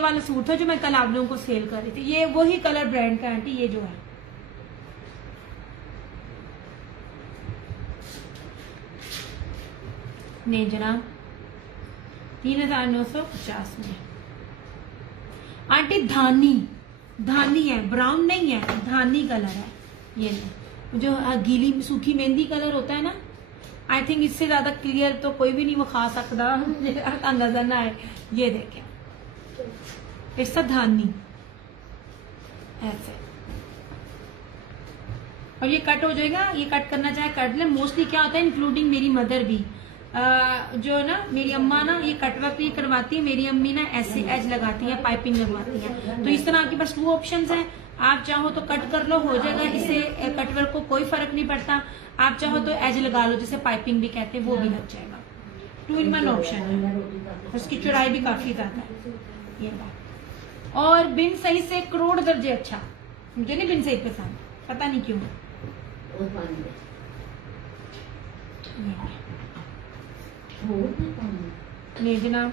वाला सूट था जो मैं कल आप लोगों को सेल कर रही थी, ये वही कलर ब्रांड का आंटी, ये जो है नहीं जनाब 3950 में आंटी। धानी धानी है, ब्राउन नहीं है, धानी कलर है। ये जो गीली सूखी मेहंदी कलर होता है ना, आई थिंक इससे ज्यादा क्लियर तो कोई भी नहीं वो खा सकता नजर ना आए। ये देखें इसका धानी ऐसे, और ये कट हो जाएगा। ये कट करना चाहे कट ले। मोस्टली क्या होता है, इंक्लूडिंग मेरी मदर भी जो है ना, मेरी अम्मा ना ये कटवर्क नहीं करवाती है, मेरी अम्मी ना ऐसे एज लगाती है, पाइपिंग लगवाती है। तो इस तरह आपके पास 2 ऑप्शंस हैं, आप चाहो तो कट कर लो, हो जाएगा, इससे कटवर्क को कोई फर्क नहीं पड़ता। आप चाहो तो एज लगा लो, जिसे पाइपिंग भी कहते हैं, वो भी लग जाएगा। 2 in 1 ऑप्शन है, उसकी चौड़ाई भी काफी ज्यादा है। ये बात, और बिन सही से करोड़ दर्जे अच्छा। मुझे नहीं बिन सही पसंद, पता नहीं क्यों। नहीं जनाब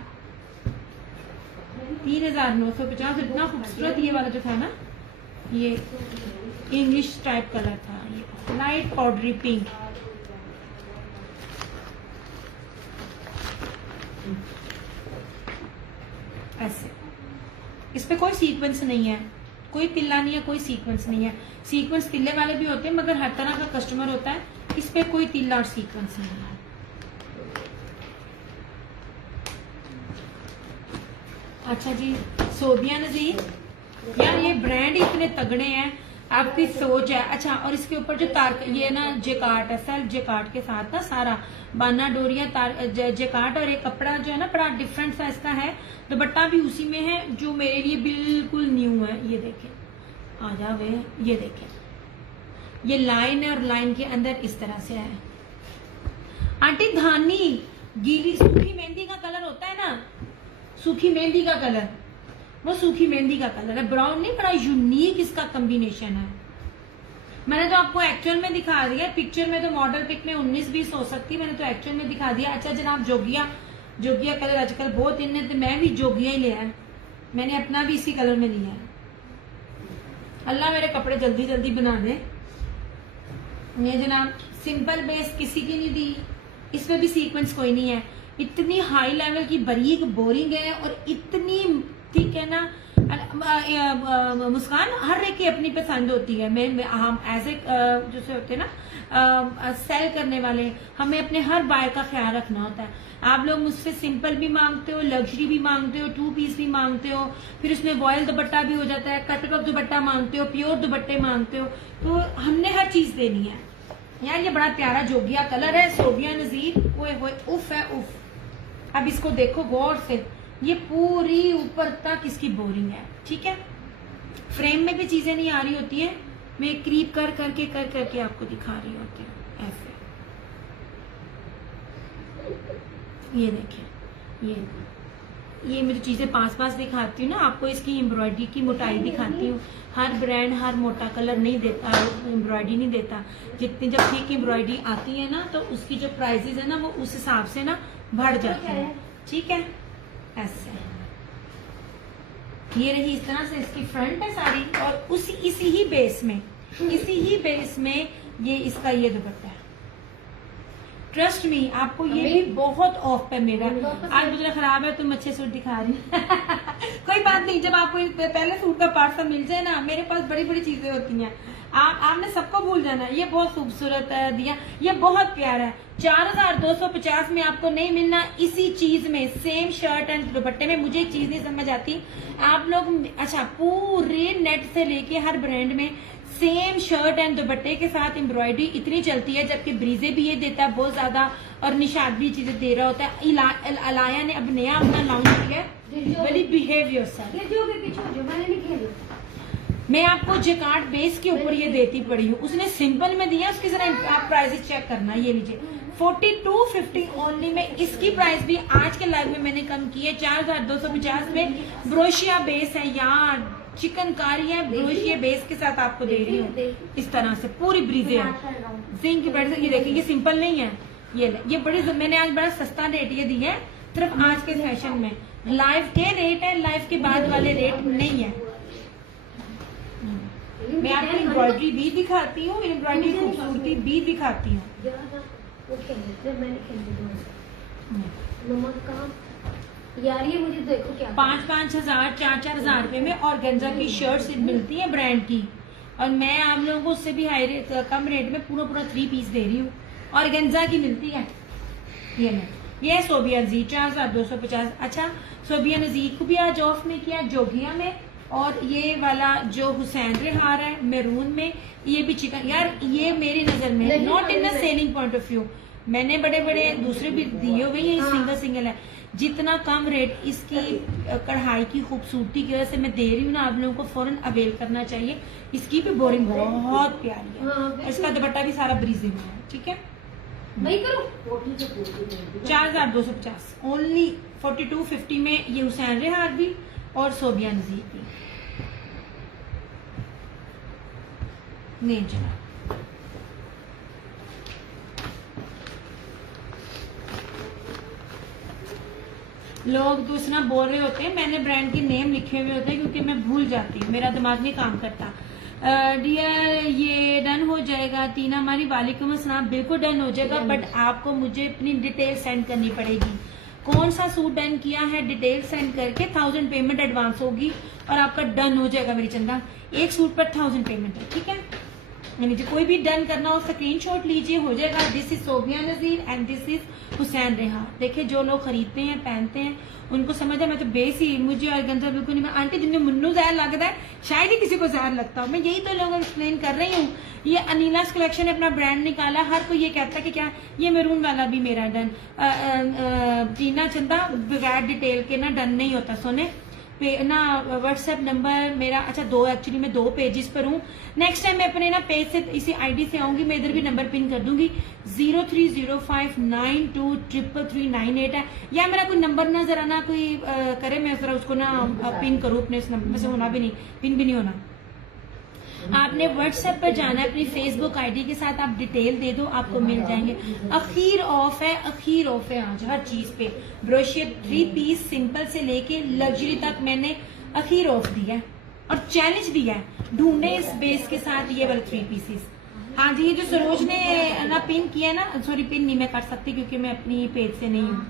3950। इतना खूबसूरत ये वाला जो था ना, ये इंग्लिश टाइप कलर था, ये लाइट पाउडरी पिंक। ऐसे इस पे कोई सीक्वेंस नहीं है, कोई तिल्ला नहीं है, कोई सीक्वेंस नहीं है। सीक्वेंस तिल्ले वाले भी होते हैं, मगर हर तरह का कस्टमर होता है, इस पे कोई तिल्ला और सीक्वेंस नहीं है। अच्छा जी, सोबिया नजीर, यार ये ब्रांड इतने तगड़े हैं, आपकी सोच है। अच्छा, और इसके ऊपर जो तार, ये ना जेकार्ट है, सेल्फ जेकार्ट के साथ ना सारा बाना डोरिया जेकार्ट, और एक कपड़ा जो है ना बड़ा डिफरेंट सा इसका है। दुपट्टा भी उसी में है, जो मेरे लिए बिल्कुल न्यू है। ये देखें, आ जावे, ये देखें, ये लाइन है और लाइन के अंदर इस तरह से है। आंटी धानी गीली सूखी मेहंदी का कलर होता है ना, सूखी मेहंदी का कलर, वो सूखी मेहंदी का कलर है, ब्राउन नहीं, बड़ा यूनिक इसका कॉम्बिनेशन है। मैंने तो आपको एक्चुअल में दिखा दिया, पिक्चर में तो मॉडल पिक में 19-20 हो सकती, मैंने तो एक्चुअल में दिखा दिया। अच्छा जनाब, जोगिया कलर आजकल बहुत इन है, तो मैं भी जोगिया ही लिया है, मैंने अपना भी इसी कलर में लिया है। अल्लाह मेरे कपड़े जल्दी जल्दी बना दे। ये जनाब सिंपल बेस किसी की नहीं दी, इसमें भी सीक्वेंस कोई नहीं है। इतनी हाई लेवल की बारीक बोरिंग है, और इतनी ठीक है ना, मुस्कान हर एक की अपनी पसंद होती है। हम एज ए जैसे होते हैं ना सेल करने वाले, हमें अपने हर बाय का ख्याल रखना होता है। आप लोग मुझसे सिंपल भी मांगते हो, लग्जरी भी मांगते हो, 2 पीस भी मांगते हो, फिर उसमें वॉयल दुपट्टा भी हो जाता है, कटवर्क दुपट्टा मांगते हो, प्योर दुपट्टे मांगते हो, तो हमने हर चीज देनी है। यार ये बड़ा प्यारा जोगिया कलर है, सोबिया नजीर, ओए उफ है उफ। अब इसको देखो गौर से, ये पूरी ऊपर तक इसकी बोरिंग है, ठीक है। फ्रेम में भी चीजें नहीं आ रही होती है, मैं क्रीप कर करके आपको दिखा रही होती हूँ ऐसे। ये देखिए, ये मेरी चीजें पास दिखाती हूँ ना आपको, इसकी एम्ब्रॉयडरी की मोटाई दिखाती हूँ। हर ब्रांड हर मोटा कलर नहीं देता, एम्ब्रॉयडरी नहीं देता। जितनी जब ठीक एम्ब्रॉयडरी आती है ना, तो उसकी जो प्राइसेस है ना, वो उस हिसाब से ना बढ़ जाती है, ठीक है। ऐसे ये रही, इस तरह से इसकी फ्रंट है सारी, और इसी ही बेस में ये इसका ये दुपट्टा है। ट्रस्ट मी, आपको ये भी बहुत ऑफ पे मेरा। आज मुझे खराब है, तुम अच्छे सूट दिखा रही कोई बात नहीं, जब आपको पहले सूट का पार्सल मिल जाए ना, मेरे पास बड़ी बड़ी चीजें होती हैं, आपने सबको भूल जाना। ये बहुत खूबसूरत दिया, ये बहुत प्यारा है। 4250 में आपको नहीं मिलना इसी चीज में, सेम शर्ट एंड दुपट्टे में। मुझे एक चीज नहीं समझ आती, आप लोग अच्छा पूरे नेट से लेके हर ब्रांड में सेम शर्ट एंड दुपट्टे के साथ एम्ब्रॉयडरी इतनी चलती है, जबकि ब्रीजे भी ये देता है बहुत ज्यादा, और निशाद भी चीजें दे रहा होता है। अलाया ने अब नया अपना लॉन्च किया, वेरी बिहेव योरसेल्फ। मैं आपको जेकार्ड बेस के ऊपर ये देती पड़ी हूँ, उसने सिंपल में दिया, उसकी जरा आप प्राइसेस चेक करना। ये लीजिए 4250 ओनली में, इसकी प्राइस भी आज के लाइव में मैंने कम की है। 4250 में ब्रोशिया बेस है यार, चिकनकारी है, ब्रोशिया बेस के साथ आपको दे रही हूँ। इस तरह से पूरी ब्रीजे है, जिंक की ब्रांड। ये देखिए, ये सिंपल नहीं है, ये बड़ी, मैंने आज बड़ा सस्ता रेट ये दी है सिर्फ आज के फैशन में। लाइव के रेट है, लाइव के बाद वाले रेट नहीं है। मैं आपको एम्ब्रॉयडरी भी दिखाती हूँ, एम्ब्रॉयडरी खूबसूरती भी दिखाती हूँ। यार ये मुझे देखो क्या 5,000 4,000 रुपए में ऑर्गेन्जा की शर्ट्स मिलती है ब्रांड की, और मैं आप लोगों को उससे भी हाई रेट, कम रेट में पूरा 3 पीस दे रही हूँ। ऑर्गेन्जा की मिलती है। ये सोबिया नज़ीर 4,250। अच्छा, सोबिया नज़ीर को भी आज ऑफ में किया जोगिया में, और ये वाला जो हुसैन रेहार है मैरून में, ये भी चिकन। यार ये मेरी नजर में not in the selling point of view, मैंने बड़े बड़े दूसरे भी दिए हुए हैं, सिंगल है। जितना कम रेट इसकी कढ़ाई की खूबसूरती की वजह से मैं दे रही हूँ ना, आप लोगों को फौरन अवेल करना चाहिए। इसकी भी बोरिंग बहुत प्यारी है, और इसका दुपट्टा भी सारा ब्रीजी में है। ठीक है, 4,250 ओनली। 4250 में ये हुसैन रेहार भी और सोबिया नज़ीर भी। नहीं चला, लोग दूसरा बोल रहे होते हैं, मैंने ब्रांड के नेम लिखे हुए होते हैं क्योंकि मैं भूल जाती हूँ, मेरा दिमाग नहीं काम करता। डियर ये डन हो जाएगा। तीना हमारी वालेकुम अस्सलाम, बिल्कुल डन हो जाएगा, बट आपको मुझे अपनी डिटेल सेंड करनी पड़ेगी। कौन सा सूट डन किया है डिटेल सेंड करके 1000 पेमेंट एडवांस होगी और आपका डन हो जाएगा मेरी चंदा। एक सूट पर 1000 पेमेंट है, ठीक है। नीचे कोई भी डन करना हो स्क्रीनशॉट लीजिए, हो जाएगा। This is Sobia Nazir and this is Hussain Rehar. देखिए जो लोग खरीदते हैं पहनते हैं उनको समझ है, मैं तो बेसी मुझे ऑर्गेन्जा बिल्कुल नहीं। आंटी जिन्हें मुन्नू जहर लगता है शायद ही किसी को जहर लगता हो, मैं यही तो लोगों को एक्सप्लेन कर रही हूँ। ये अनीलास कलेक्शन ने अपना ब्रांड निकाला, हर कोई ये कहता है कि क्या ये मैरून वाला भी मेरा डन। टीना चंदा बगैर डिटेल के ना डन नहीं होता सोने पे ना। व्हाट्सएप नंबर मेरा, अच्छा एक्चुअली मैं 2 पेजेस पर हूँ। नेक्स्ट टाइम मैं अपने ना पेज से इसी आईडी से आऊंगी, मैं इधर भी नंबर पिन कर दूंगी। 0305923398 है। या मेरा कोई नंबर ना जरा ना कोई करे, मैं जरा उसको ना पिन करूँ अपने इस नंबर से, होना भी नहीं, पिन भी नहीं होना। आपने व्हाट्सएप पर जाना है, अपनी फेसबुक आईडी के साथ आप डिटेल दे दो, आपको मिल जाएंगे। अखीर ऑफ है, अखीर ऑफ है आज हर चीज पे। ब्रोशियर 3 पीस सिंपल से लेके लग्जरी तक मैंने अखीर ऑफ दिया है और चैलेंज दिया है, ढूंढे इस बेस के साथ ये वाले 3 पीसेस। हाँ जी, ये जो सरोज ने ना पिन किया ना, सॉरी पिन नहीं मैं कर सकती क्योंकि मैं अपनी पेज से नहीं हूँ।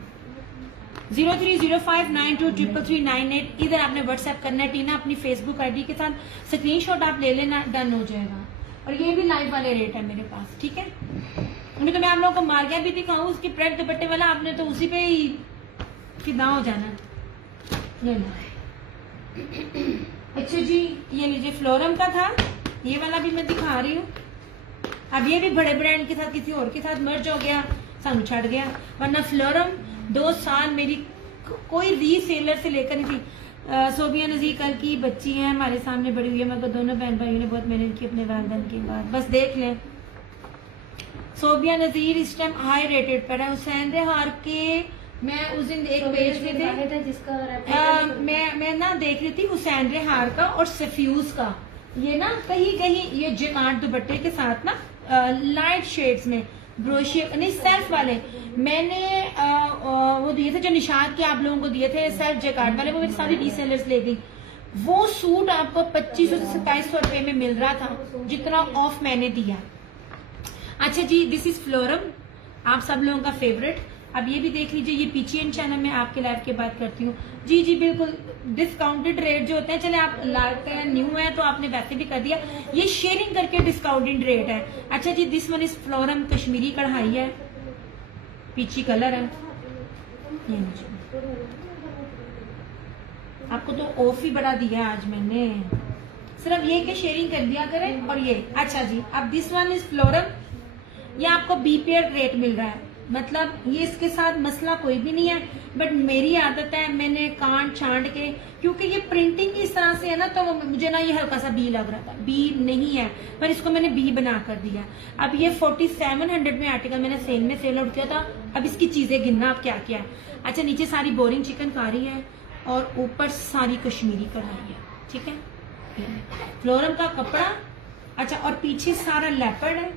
0305923398 इधर आपने व्हाट्सएप करना है। टीना अपनी फेसबुक आईडी के साथ स्क्रीनशॉट आप ले लेना, डन हो जाएगा। और ये भी लाइव वाले रेट है मेरे पास, ठीक है। उन्हें तो मैं आप लोगों को मारिया भी दिखाऊं, उसकी प्रेड दुपट्टे वाला, आपने तो उसी पे ही फिदा हो जाना। अच्छा जी, ये लीजिए फ्लोरम का था, ये वाला भी मैं दिखा रही हूँ। अब ये भी बड़े ब्रांड के साथ किसी और के साथ मर्ज हो गया, सानू छड़ गया, वरना फ्लोरम 2 साल मेरी कोई रीसेलर से लेकर नहीं थी। सोबिया नज़ीर कल की बच्ची है हमारे सामने बड़ी हुई है, मगर दोनों बहन भाइयों ने बहुत मेहनत की अपने वालिदैन के बाद। बस देख लें, सोबिया नज़ीर इस टाइम हाई रेटेड पर है। हुसैन रेहार के मैं उस दिन एक पेज में थे जिसका मैं ना देख रही थी हुसैन रेहार का और सफ्यूज का। ये ना कहीं कहीं ये जिकार्ड दुपट्टे के साथ ना लाइट शेड्स में ब्रोशियर नहीं सेल्फ वाले मैंने वो दिए थे, जो निशाद के आप लोगों को दिए थे सेल्फ जैकार्ड वाले, वो मेरी सारी रीसेलर्स ले गई। वो सूट आपको 2500 से 2700 रुपए में मिल रहा था, जितना ऑफ मैंने दिया। अच्छा जी, दिस इज फ्लोरम, आप सब लोगों का फेवरेट। अब ये भी देख लीजिए, ये पीछे चैनल में आपके लाइव की बात करती हूँ। जी जी बिल्कुल, डिस्काउंटेड रेट जो होते हैं, चले आप न्यू है तो आपने वैसे भी कर दिया, ये शेयरिंग करके डिस्काउंटेड रेट है। अच्छा जी, this one is florum, Kashmiri कढ़ाई है, पीछी कलर है। ये आपको तो ऑफ ही बड़ा दिया आज मैंने, सिर्फ ये कि शेयरिंग कर दिया करें। और ये अच्छा जी, अब दिस वन इज फ्लोरम, ये आपको बी पेयर रेट मिल रहा है, मतलब ये इसके साथ मसला कोई भी नहीं है। बट मेरी आदत है, मैंने कांट छांट के, क्योंकि ये प्रिंटिंग इस तरह से है ना, तो मुझे ना ये हल्का सा बी लग रहा था, बी नहीं है, पर इसको मैंने बी बना कर दिया। अब ये 4700 में आर्टिकल मैंने सेल में सेल आउट किया था। अब इसकी चीजें गिनना आप क्या क्या है। अच्छा, नीचे सारी बोरिंग चिकनकारी है और ऊपर सारी कश्मीरी कढ़ाई है, ठीक है। फ्लोरम का कपड़ा, अच्छा, और पीछे सारा लेपर्ड है।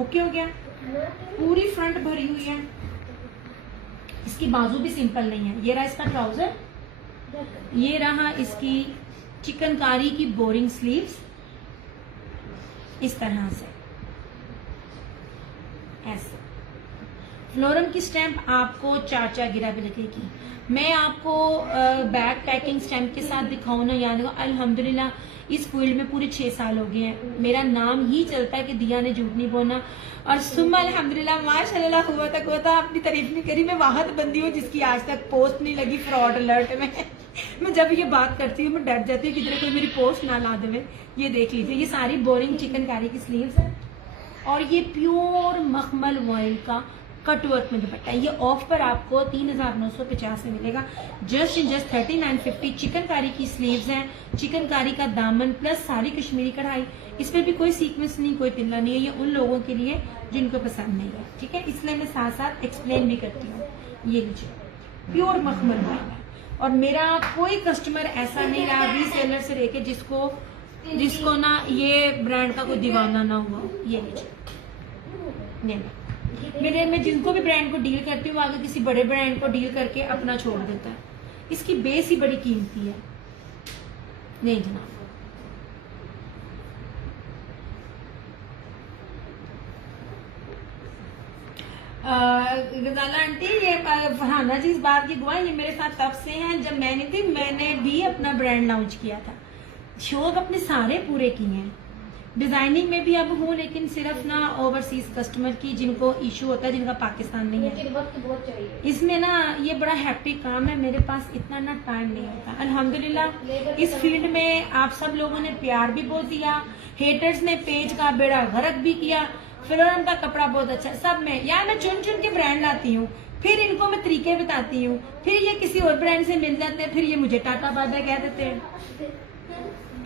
ओके हो गया, पूरी फ्रंट भरी हुई है, इसकी बाजू भी सिंपल नहीं है। ये रहा इसका ट्राउजर, ये रहा इसकी चिकनकारी की बोरिंग स्लीव्स, इस तरह से ऐसे फ्लोरम की स्टैंप आपको 4-4 गिरा पे लगेगी। मैं आपको बैक पैकिंग स्टैंप के साथ दिखाऊं ना, याद रखो अल्हम्दुलिल्लाह इस फील्ड में पूरे 6 साल हो गए हैं। मेरा नाम ही चलता है कि दिया ने झूठ नहीं बोलना। और सुम्मा अल्हम्दुलिल्लाह माशाल्लाह हुआ तक होता, अपनी तारीफ नहीं करी। मैं वाहद बंदी हूँ जिसकी आज तक पोस्ट नहीं लगी फ्रॉड अलर्ट में। मैं जब ये बात करती हूँ मैं डर जाती हूँ कि किधर कोई मेरी पोस्ट ना ला देवे। ये देख लीजिए, ये सारी बोरिंग चिकनकारी की स्लीव्स है और ये प्योर मखमल वॉइल का कटवर्क में दुपट्टा है। ये ऑफ पर आपको 3950 में मिलेगा। जस्ट 3950। चिकनकारी की स्लीव्स हैं, चिकनकारी का दामन प्लस सारी कश्मीरी कढ़ाई। इस पर भी कोई सीक्वेंस नहीं, कोई तिल्ला नहीं है। ये उन लोगों के लिए जिनको पसंद नहीं है, ठीक है, इसलिए मैं साथ साथ एक्सप्लेन भी करती हूँ। ये लीजिए प्योर मखमल वॉइल है और मेरा कोई कस्टमर ऐसा नहीं रहा रीसेलर से लेके जिसको ना ये ब्रांड का कोई दीवाना ना हुआ। ये लीजिए, मेरे में जिनको भी ब्रांड को डील करती हूँ आगे किसी बड़े ब्रांड को डील करके अपना छोड़ देता है। इसकी बेस ही बड़ी कीमती है। नहीं जनाब, गजाला आंटी, ये फरहाना जी इस बात की गवाह, ये मेरे साथ तब से हैं जब मैंने भी अपना ब्रांड लॉन्च किया था। शौक अपने सारे पूरे किए हैं। डिजाइनिंग में भी अब हूँ, लेकिन सिर्फ ना ओवरसीज कस्टमर की जिनको इशू होता है, जिनका पाकिस्तान नहीं है। वक्त बहुत चाहिए इसमें ना ये बड़ा हैप्टिक काम है, मेरे पास इतना ना टाइम नहीं होता। अल्हम्दुलिल्लाह इस फील्ड में आप सब लोगों ने प्यार भी बहुत दिया, हेटर्स ने पेज का बेड़ा गर्क भी किया। फ्लोरम का कपड़ा बहुत अच्छा है सब में। यार मैं चुन चुन के ब्रांड लाती हूँ, फिर इनको मैं तरीके बताती हूँ, फिर ये किसी और ब्रांड से मिल जाते हैं, फिर ये मुझे टाटा बाय बाय कह देते हैं।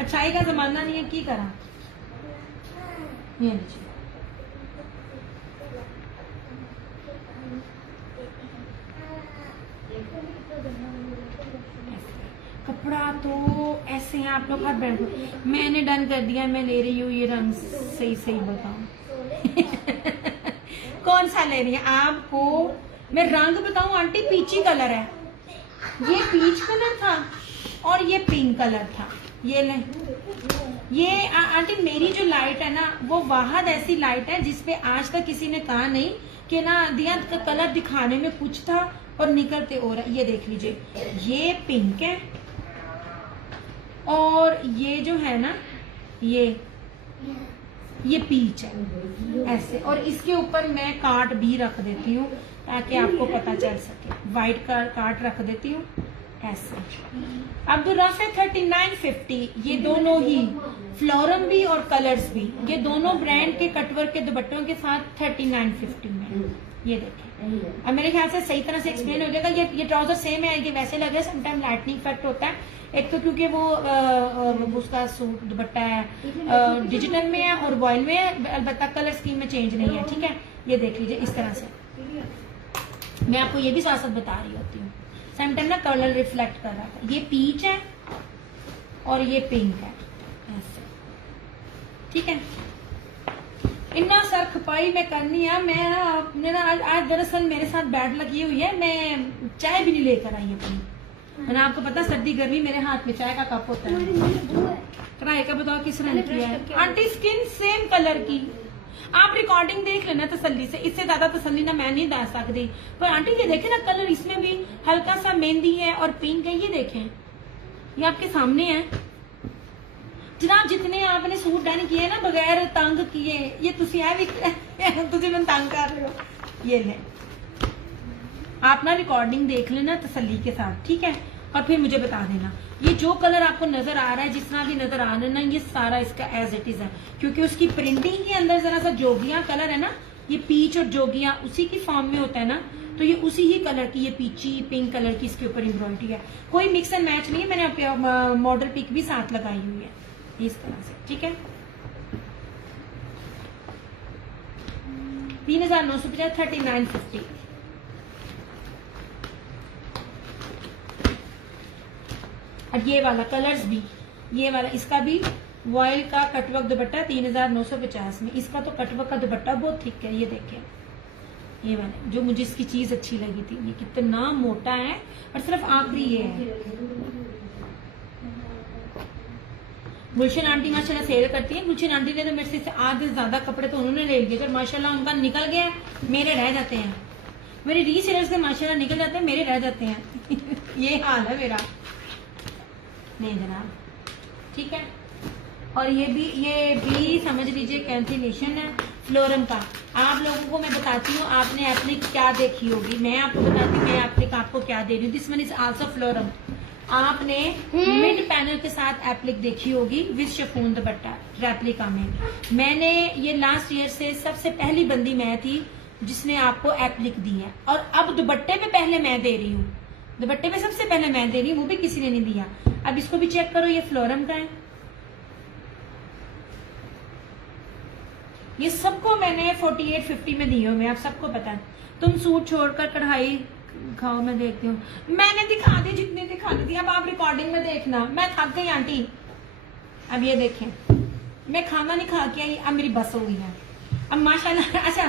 अच्छाई का जमाना नहीं है, की करा। ये लीजिए, कपड़ा तो ऐसे हैं, आप लोग हर ब्रांड को मैंने डन कर दिया, मैं ले रही हूँ। ये रंग सही बताऊं कौन सा ले रही है आपको? मैं रंग बताऊं आंटी, पीची कलर है, ये पीच कलर था और ये पिंक कलर था। ये ले, ये आंटी मेरी जो लाइट है ना वो वाहद ऐसी लाइट है जिसपे आज तक किसी ने कहा नहीं कि ना दिया का कलर दिखाने में कुछ था और निकलते हो रहा। ये देख लीजिए, ये पिंक है और ये जो है ना ये पीच है ऐसे, और इसके ऊपर मैं कार्ड भी रख देती हूँ ताकि आपको पता चल सके। व्हाइट कार्ड रख देती हूँ ऐसे। अब्दुल राफे 3950। ये दोनों ही फ्लोरम भी और कलर्स भी, ये दोनों ब्रांड के कटवर्क के दुपट्टों के साथ 3950 में। ये देखें, अब मेरे ख्याल से सही तरह से एक्सप्लेन हो जाएगा। ये ट्राउजर सेम है, ये वैसे लग रहा है, समटाइम लाइटनिंग इफेक्ट होता है। एक तो क्योंकि वो उसका सूट दुपट्टा है डिजिटल में है और वॉइल में है, अलबत्ता कलर स्कीम में चेंज नहीं है, ठीक है। ये देख लीजिए इस तरह से, मैं आपको ये भी साथ साथ बता रही होती हूँ। समटाइम ना कलर रिफ्लेक्ट कर रहा था। ये पीच है और ये पिंक है ऐसे, ठीक है। इतना सर खपाई मैं करनी है। मैं ना आज दरअसल मेरे साथ बैड लगी हुई है, मैं चाय भी नहीं लेकर आई अपनी। मैंने आपको पता सर्दी गर्मी मेरे हाथ में चाय का कप होता है। किराए का बताओ किस रंग की है आंटी? स्किन सेम कलर की। आप रिकॉर्डिंग देख लेना तसल्ली से, इससे ज्यादा तसल्ली ना मैं नहीं दे सकती। पर आंटी ये देखें ना, कलर इसमें भी हल्का सा मेहंदी है और पिंक है। ये देखें, ये आपके सामने है जनाब। जितने आपने सूट डन किए ना बगैर तंग किए, ये तुसी है भी तुझे मैं तंग कर रहे हो। ये ले, आप ना रिकॉर्डिंग देख लेना तसल्ली के साथ, ठीक है, और फिर मुझे बता देना। ये जो कलर आपको नजर आ रहा है, जिस तरह भी नजर आ रहा है ना, ये सारा इसका एज इट इज है, क्योंकि उसकी प्रिंटिंग के अंदर जरा सा जोगिया कलर है ना, ये पीच और जोगिया उसी की फॉर्म में होता है ना, तो ये उसी ही कलर की, ये पीची पिंक कलर की इसके ऊपर एम्ब्रॉयडरी है। कोई मिक्स एंड मैच नहीं है। मैंने आपके मॉडल पिक भी साथ लगाई हुई है इस तरह से, ठीक है। 3950, 3950। और ये वाला कलर्स भी, ये वाला इसका भी वॉयल का कटवर्क दुपट्टा 3950 में। इसका तो कटवर्क का दुपट्टा बहुत थिक है, ये देखें ये वाला जो मुझे इसकी चीज अच्छी लगी थी, ये कितना मोटा है और सिर्फ आखिरी ये है। गुलशन आंटी माशाल्लाह सेल करती है। गुलशन आंटी ने तो मेरे से आधे से ज्यादा कपड़े तो उन्होंने ले लिए, अगर माशाल्लाह उनका निकल गया, मेरे रह जाते हैं। मेरे रीसेलर्स के माशाल्लाह निकल जाते हैं, मेरे रह जाते हैं। ये हाल है मेरा। नहीं जनाब, ठीक है। और ये भी समझ लीजिए कैंसिलेशन है फ्लोरम का। आप लोगों को मैं बताती हूँ आपने एप्लिक क्या देखी होगी, मैं आपको बताती हूँ मैं एप्लिक आपको क्या दे रही हूँ। This one is also phloem. आपने मिड पैनल के साथ एप्लिक देखी होगी विद शिफॉन दुपट्टा रेप्लिका में। मैंने ये लास्ट ईयर से सबसे पहली बंदी मैं थी जिसने आपको एप्लिक दी है, और अब दुपट्टे पे पहले मैं दे रही हूँ। दुपट्टे पे सबसे पहले मैं दे रही हूँ, वो भी किसी ने नहीं दिया। अब इसको भी चेक करो, ये फ्लोरम का है। ये सबको मैंने 48-50 में दी हो, मैं आप सबको पता है। तुम सूट छोड़कर कढ़ाई खाओ, मैं देखती हूँ। मैंने दिखा दी जितनी दिखा दी थी, अब आप रिकॉर्डिंग में देखना। मैं थक गई आंटी। अब ये देखें, मैं खाना नहीं खा के आई, अब मेरी बस हो गई है। अब माशाल्लाह, अच्छा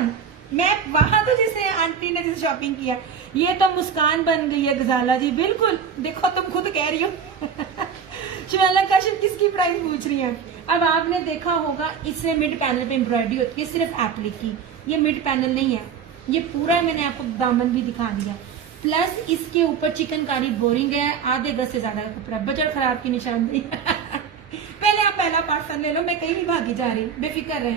मैं वहां तो जैसे आंटी ने जैसे शॉपिंग किया, ये तो मुस्कान बन गई है गजाला जी। बिल्कुल, देखो तुम खुद कह रही हो। शिवाला काशिफ किसकी प्राइस पूछ रही है। अब आपने देखा होगा इससे मिड पैनल पे एम्ब्रॉयडरी होती है, सिर्फ एप्लिक की। ये मिड पैनल नहीं है, ये पूरा मैंने आपको दामन भी दिखा दिया। प्लस इसके ऊपर चिकनकारी बोरिंग है, आधे गज से ज्यादा का कपड़ा, बजट खराब की निशानदेही। पहले आप पहला पार्सल ले लो, मैं कहीं नहीं भागी जा रही, बेफिक्र रहे।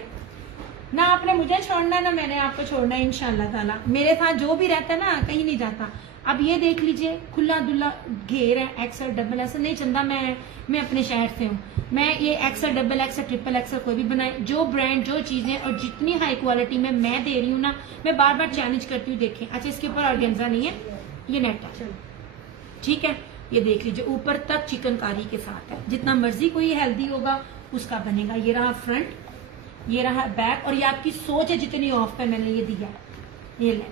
ना आपने मुझे छोड़ना ना मैंने आपको छोड़ना है, इंशाल्लाह ताला। मेरे साथ जो भी रहता है ना कहीं नहीं जाता। अब ये देख लीजिए, खुला दुल्ला घेर है, एक्सल डबल एक्सल नहीं चंदा, मैं अपने शहर से हूँ। मैं ये axle double axle triple axle कोई भी बनाए, जो ब्रांड जो चीजें और जितनी हाई क्वालिटी में मैं दे रही हूँ ना, मैं बार बार चैलेंज करती हूँ। देखें, अच्छा इसके ऊपर ऑर्गेन्जा नहीं है, ये नेट है, ठीक है। ये देख लीजिए, ऊपर तक चिकनकारी के साथ है। जितना मर्जी कोई हेल्दी होगा उसका बनेगा। ये रहा फ्रंट, ये रहा बैक, और ये आपकी सोच है जितनी ऑफ पे मैंने ये दिया। ये ले,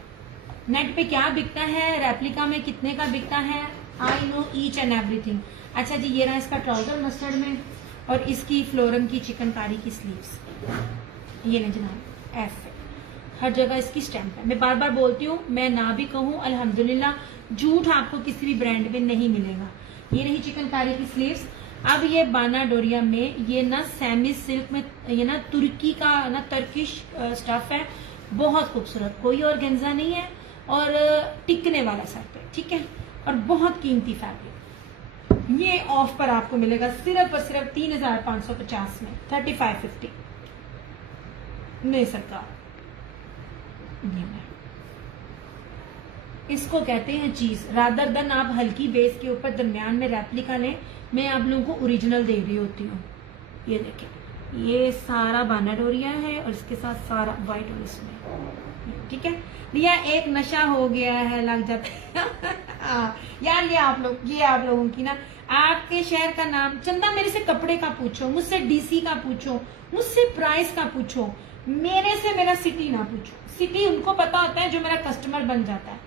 नेट पे क्या बिकता है, रेप्लिका में कितने का बिकता है, I know each and everything. अच्छा जी, ये रहा इसका ट्राउजर मस्टर्ड में, और इसकी फ्लोरम की चिकनकारी की स्लीव्स। ये ले जनाब, ऐसे हर जगह इसकी स्टैंप है। मैं बार बार बोलती हूँ, मैं ना भी कहूँ अल्हम्दुलिल्लाह, झूठ आपको किसी भी ब्रांड में नहीं मिलेगा। ये रही चिकनकारी की स्लीव्स। अब ये बाना डोरिया में, ये ना सेमी सिल्क में, ये ना तुर्की का ना टर्किश स्टफ है, बहुत खूबसूरत, कोई ऑर्गेन्जा नहीं है, और टिकने वाला सर पे, ठीक है, और बहुत कीमती फैब्रिक। ये ऑफ पर आपको मिलेगा सिर्फ और सिर्फ 3550 में, 3550। नहीं सरकार, इसको कहते हैं चीज। रादर देन आप हल्की बेस के ऊपर दरमियान में रेप्लिका लें, मैं आप लोगों को ओरिजिनल दे रही होती हूँ। ये देखें, ये सारा बाना डोरिया है और इसके साथ सारा व्हाइट और इसमें, ठीक है। या एक नशा हो गया है, लग जाता है। यार ये आप लोगों की ना, आपके शहर का नाम चंदा, मेरे से कपड़े का पूछो, मुझसे डीसी का पूछो, मुझसे प्राइस का पूछो, मेरे से मेरा सिटी ना पूछो। सिटी उनको पता होता है जो मेरा कस्टमर बन जाता है,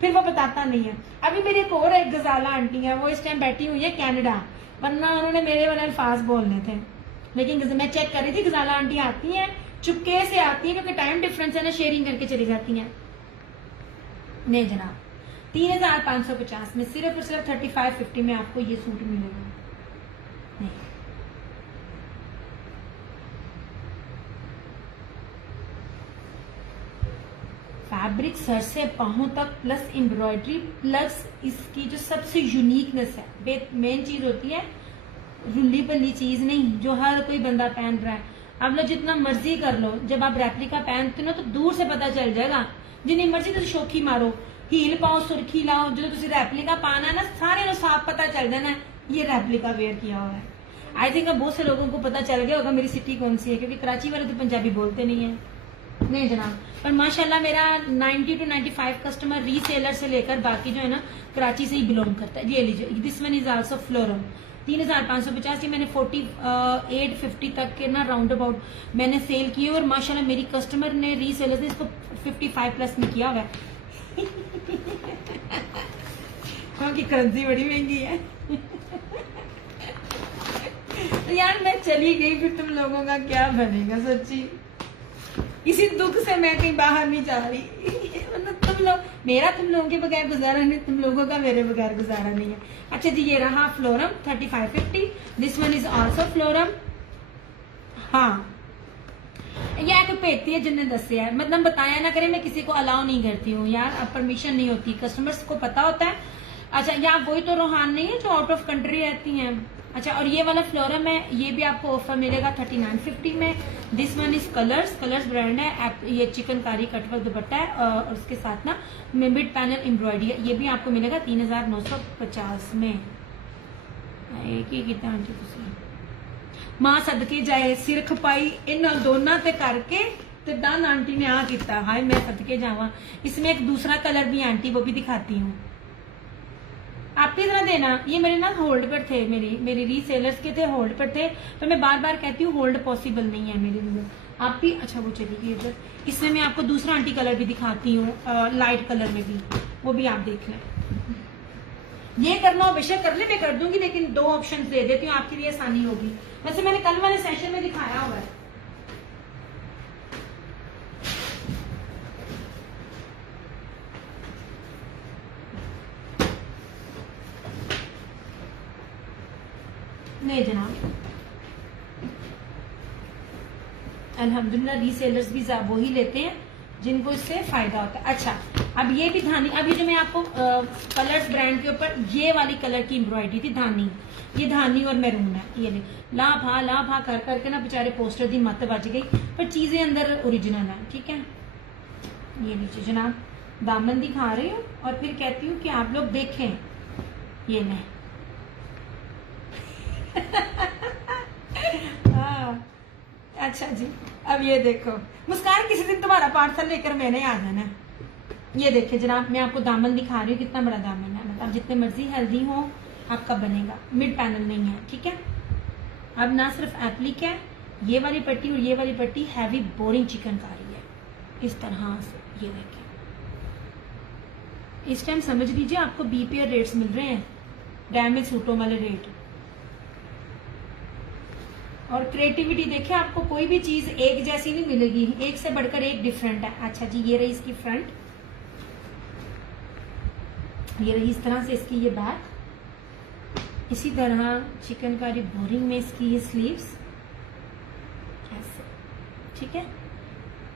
फिर वो बताता नहीं है। अभी मेरी एक और एक गजाला आंटी है, वो इस टाइम बैठी हुई है कनाडा, वरना उन्होंने मेरे वाले अल्फाज बोलने थे, लेकिन मैं चेक कर रही थी। गजाला आंटी आती है, चुपके से आती है, क्योंकि टाइम डिफरेंस है ना, शेयरिंग करके चली जाती है। नहीं जनाब, 3550 में सिर्फ और सिर्फ 3550 में आपको ये सूट मिलेगा। नहीं, फैब्रिक सर से पांव तक, प्लस एम्ब्रॉयडरी, प्लस इसकी जो सबसे यूनिकनेस है, मेन चीज होती है रुली बल्ली चीज नहीं जो हर कोई बंदा पहन रहा है। आप लोग जितना मर्जी कर लो, जब आप रेप्लिका पहनते हो ना तो दूर से पता चल जाएगा। जितनी मर्जी तुम शोखी मारो, हील पाओ, सुर्खी लाओ, जो तुम रेप्लिका पाना है ना, सारे लोग साफ पता चल जाना ये रेप्लिका वेयर किया हुआ है। आई थिंक अब बहुत से लोगों को पता चल गया होगा मेरी सिटी कौन सी है, क्योंकि कराची वाले तो पंजाबी बोलते नहीं है। नहीं जनाब, पर माशाल्लाह मेरा 90 to 95 कस्टमर रीसेलर से लेकर बाकी जो है ना कराची से ही बिलोंग करता है। ये लीजिए, this one is also phloem, 3550 मैंने 4850 तक के ना राउंड अबाउट मैंने सेल किए, और माशाल्लाह मेरी कस्टमर ने रीसेलर ने इसको 55 प्लस में किया हुआ है। क्योंकि करेंसी बड़ी महंगी है। तो यार मैं चली गई, फिर तुम लोगों का क्या बनेगा सच्ची। इसी दुख से मैं कहीं बाहर नहीं जा रही। तुम लोग, मेरा तुम लोगों के बगैर गुजारा नहीं, तुम लोगों का मेरे बगैर गुजारा नहीं है। अच्छा जी, ये रहा phloem 3550, this one is also phloem. हाँ, यह तो पेती है जिन्हें दसे है, मतलब बताया ना करे, मैं किसी को अलाउ नहीं करती हूँ यार, अब परमिशन नहीं होती, कस्टमर्स को पता होता है। अच्छा, या वही तो रोहान नहीं है जो आउट ऑफ कंट्री रहती हैं। अच्छा, और ये वाला फ्लोरम है, ये भी आपको ऑफर मिलेगा 3950 में। This one is colours brand है, ये चिकनकारी कटवर्क दुपट्टा है और उसके साथ ना मिड पैनल एम्ब्रॉयडरी है। ये भी आपको मिलेगा 3950 में। एक ही कितना आंटी तुसी मां सदके जाए सिर खपाई इन दोनों ते करके ते डन आंटी ने आ किया, हाय मैं सदके जावा। इसमें एक दूसरा कलर भी आंटी, वो भी दिखाती हूँ आप भी जरा देना। ये मेरे ना होल्ड पर थे, मेरी रीसेलर्स के थे, होल्ड पर थे, तो मैं बार बार कहती हूँ होल्ड पॉसिबल नहीं है मेरे लिए। आप भी, अच्छा वो चली गई इधर। इसमें मैं आपको दूसरा आंटी कलर भी दिखाती हूँ, लाइट कलर में भी, वो भी आप देख लें। ये करना हो बेशक कर ले, मैं कर दूंगी, लेकिन 2 ऑप्शन दे देती हूँ, आपके लिए आसानी होगी। वैसे मैंने कल वाले सेशन में दिखाया हुआ है। नहीं जनाब, अल्हम्दुलिल्लाह रीसेलर्स भी वो ही लेते हैं जिनको इससे फायदा होता है। अच्छा, अब ये भी धानी, अब ये जो मैं आपको कलर्स ब्रांड के ऊपर ये वाली कलर की एम्ब्रॉयडरी थी धानी, ये धानी और मैरून है। ये ले ला भा कर करके ना बेचारे पोस्टर की मत बच गई, पर चीजें अंदर ओरिजिनल है। ठीक है, ये लीजिए जनाब, दामन दिखा रही हूँ और फिर कहती हूँ कि आप लोग देखें। ये नहीं हाँ, अच्छा जी, अब ये देखो मुस्कान, किसी दिन तुम्हारा पार्सल लेकर मैंने आ जाना। ये देखिए जनाब, मैं आपको दामन दिखा रही हूँ, कितना बड़ा दामन है, मतलब जितने मर्जी हेल्दी हो आपका बनेगा, मिड पैनल नहीं है। ठीक है, अब ना सिर्फ एप्लिक है, ये वाली पट्टी और ये वाली पट्टी हैवी बोरिंग चिकनकारी है इस तरह से। ये देखिए, इस टाइम समझ लीजिए आपको बीपीआर रेट्स मिल रहे हैं, डैमेज सूटों वाले रेट। और क्रिएटिविटी देखिए, आपको कोई भी चीज एक जैसी नहीं मिलेगी, एक से बढ़कर एक डिफरेंट है। अच्छा जी, ये रही इसकी फ्रंट, ये रही इस तरह से इसकी ये बैक, इसी तरह चिकनकारी बोरिंग में इसकी ये स्लीव्स ऐसे। ठीक है,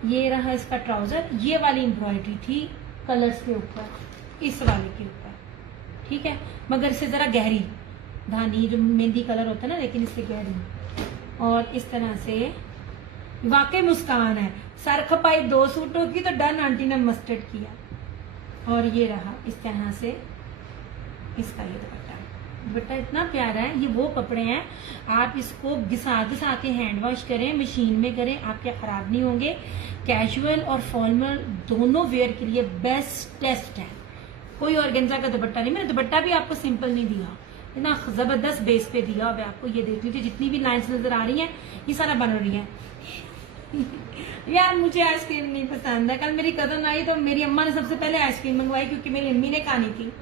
ये रहा इसका ट्राउजर, ये वाली एम्ब्रॉयडरी थी कलर्स के ऊपर, इस वाले के ऊपर। ठीक है, मगर इससे जरा गहरी धानी, जो मेहंदी कलर होता है ना, लेकिन इससे गहरी। और इस तरह से वाकई मुस्कान है, सर खपाई 2 सूटों की तो डन आंटी ने मस्टर्ड किया। और ये रहा इस तरह से इसका ये दुपट्टा इतना प्यारा है। ये वो कपड़े हैं, आप इसको घिसा घिसा के हैंड वॉश करें, मशीन में करें, आपके खराब नहीं होंगे। कैजुअल और फॉर्मल दोनों वेयर के लिए बेस्ट टेस्ट है। कोई ऑर्गेन्जा का दुपट्टा नहीं, मैंने दुपट्टा भी आपको सिंपल नहीं दिया, इतना जबरदस्त बेस पे दिया हुआ है आपको। ये देख लीजिए, जितनी भी लाइंस नजर आ रही हैं ये सारा बन रही है। यार मुझे आइसक्रीम नहीं पसंद है, कल मेरी कजन आई तो मेरी अम्मा ने सबसे पहले आइसक्रीम मंगवाई, क्योंकि मेरी अम्मी ने खानी थी।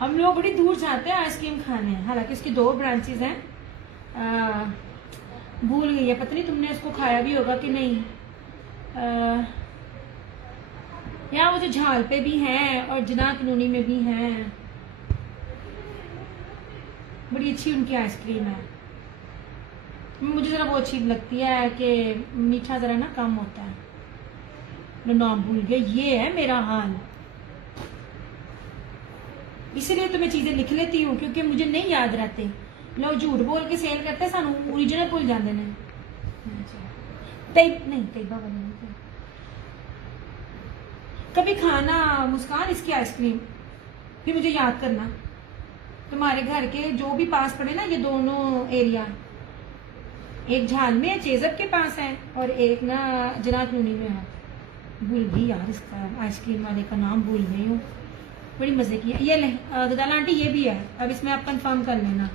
हम लोग बड़ी दूर जाते हैं आइसक्रीम खाने, हालांकि इसकी 2 ब्रांचेस हैं, भूल गई है, पता नहीं तुमने इसको खाया भी होगा कि नहीं। यहाँ वो जो झाल पे भी हैं और जना कनूनी में भी हैं, बड़ी अच्छी उनकी आइसक्रीम है। मुझे जरा वो अच्छी लगती है कि मीठा जरा ना कम होता है। मैं नाम भूल गया, ये है मेरा हाल, इसलिए तो मैं चीजें लिख लेती हूँ, क्योंकि मुझे नहीं याद रहते। लोग झूठ बोल के सेल करते, सानू ओरिजिनल भूल जाते हैं। तैयबा वाली नहीं, कभी खाना मुस्कान इसकी आइसक्रीम, फिर मुझे याद करना। तुम्हारे घर के जो भी पास पड़े ना, ये दोनों एरिया, एक झाल में है, चेजब के पास है, और एक ना जना कॉलोनी में है। भूल गई यार इसका आइसक्रीम वाले का नाम, भूल गई हूँ। बड़ी मजे की है। ये ले गदाला आंटी, ये भी है। अब इसमें आप कंफर्म कर लेना,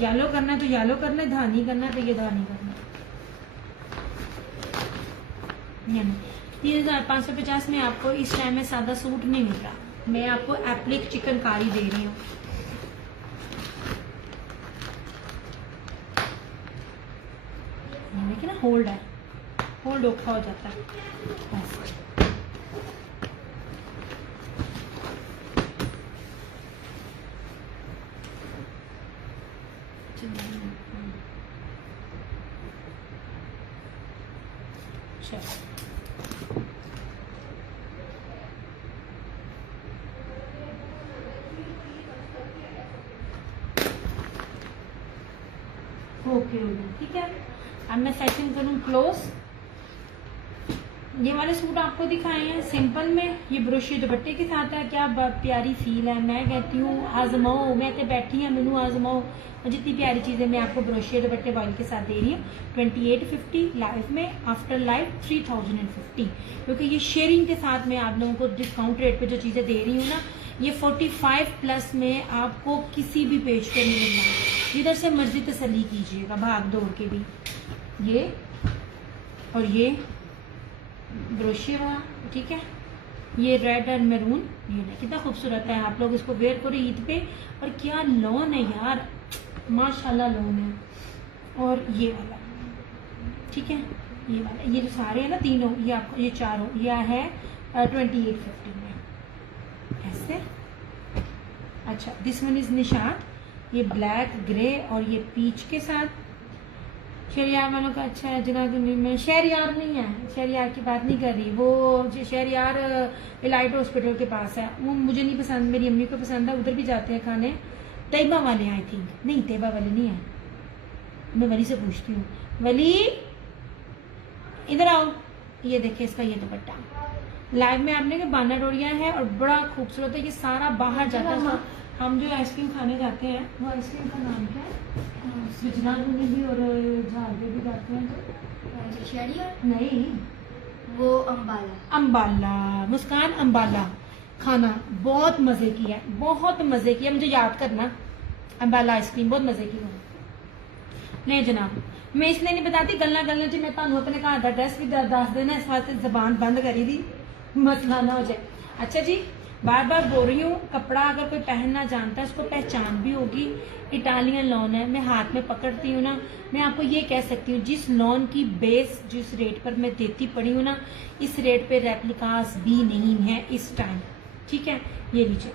येलो करना है तो येलो करना है, धानी करना है तो ये धानी करना है। 3550 में आपको इस टाइम में सादा सूट नहीं मिल रहा, मैं आपको एप्लिक चिकनकारी दे रही हूँ। देखिए ना, होल्ड है, फोल्ड औखा हो जाता है ऐसे। ओके हो गया, ठीक है। अब मैं सेशन करूँ क्लोज। ये वाले सूट आपको दिखाए हैं सिंपल में, ये ब्रोशिया दुपट्टे के साथ है। क्या प्यारी फील है, मैं कहती हूँ आजमाओ, मैं तो बैठी हूँ मैनू आजमाओ। और जितनी प्यारी चीजें मैं आपको ब्रोशिया दुपट्टे वाइल के साथ दे रही हूँ 2850 लाइव में, आफ्टर लाइव 3050, क्योंकि ये शेयरिंग के साथ मैं आप लोगों को डिस्काउंट रेट पे जो चीजें दे रही हूँ ना, ये 45 प्लस में आपको किसी भी पेज पे नहीं मिलना। जिधर से मर्जी तसल्ली कीजिएगा भाग दौड़ के भी। ये और ये ब्रोशिया वाला, ठीक है। ये रेड और मैरून, ये कितना खूबसूरत है। आप लोग इसको वेयर करो ईद पे। और क्या लॉन है यार, माशाल्लाह लॉन है। और ये वाला, ठीक है, ये वाला, ये जो सारे हैं ना तीनों, ये आपको ये चारों, यह है 2850 में ऐसे। अच्छा, दिस वन इज निशात, ये ब्लैक ग्रे और ये पीच के साथ। शहरियार वालों का अच्छा है जनाब। मैं शहरियार नहीं है, शहरियार की बात नहीं कर रही। वो जो शहरियार इलाइट हॉस्पिटल के पास है, वो मुझे नहीं पसंद, मेरी अम्मी को पसंद है, उधर भी जाते हैं खाने। तैयबा वाले आई थिंक, नहीं तैयबा वाले नहीं है। मैं वली से पूछती हूँ, वली इधर आओ। ये देखिए इसका ये दुपट्टा लाइव में आपने के बाना डोरिया है और बड़ा खूबसूरत है। ये सारा बाहर जाता है। हम जो आइसक्रीम खाने जाते हैं, वो आइसक्रीम का नाम क्या है? स्विट्जरलैंड में भी और जहाँ भी जाते हैं। शहरियार नहीं, वो अम्बाला। अम्बाला, मुस्कान अम्बाला खाना बहुत मजे की है, बहुत मजे की है। मुझे याद करना, अम्बाला आइसक्रीम बहुत मजे की है। नहीं जनाब, मैं इसलिए नहीं बताती, गल्ला गल्ला जी मैं तुम अपने घर का एड्रेस भी दस देना, इस वास्ते जबान बंद करी दी, मसला ना हो जाए। अच्छा जी, बार बार बोल रही हूँ, कपड़ा अगर कोई पहनना जानता है उसको पहचान भी होगी। इटालियन लॉन है, मैं हाथ में पकड़ती हूँ ना, मैं आपको ये कह सकती हूँ जिस लॉन की बेस जिस रेट पर मैं देती पड़ी हूँ ना, इस रेट पे रेप्लिकास भी नहीं है इस टाइम, ठीक है। ये लीजिए